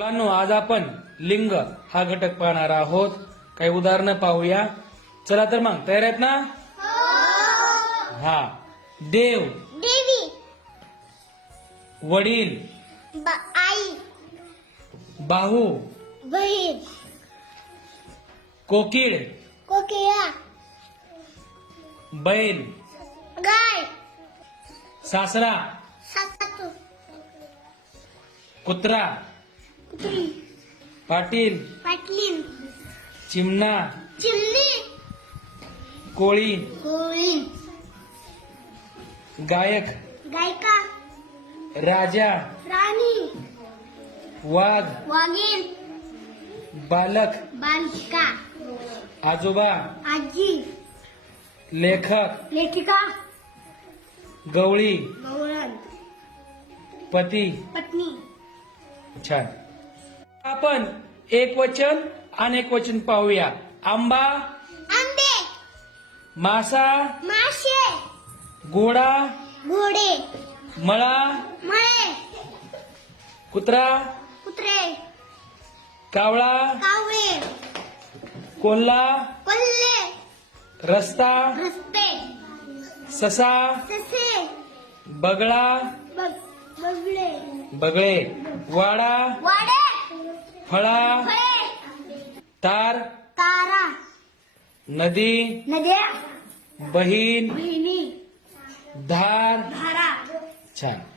मुलांनो, आज आपण लिंग हा घटक पाहणार आहोत. काही उदाहरणं पाहूया. चला तर मग, तयार आहेत ना? हा. देव, देवी, वडील, आई, बाहू, बहीण, कोकिळ, कोकिळा, बैल, गाय, सासरा, सासू, कुत्रा, कुत्री, पाटील, पाटलीन, चिमणा, चिमणी, कोळी, कोळी, गायक, गायका, राजा, राणी, वाघ, वाघीण, बालक, बालिका, आजोबा, आजी, लेखक, लेखिका, गवळी, गवळण, पती. पत्नी. छान. आपण एक वचन अनेक वचन पाहूया. आंबा, आंबे, मासा, मासे, घोडा, घोडे, मळा, मळे, कुत्रा, कुत्रे, कावळा, कावळे, कोल्हा, कोल्हे, रस्ता, रस्ते, ससा, ससे, बगळा, बगळे, बगळे, वाडा, वाडे, फळा, फळे, तार, तारा, नदी, नद्या, बहीण, बहिणी, धार. धारा. छान.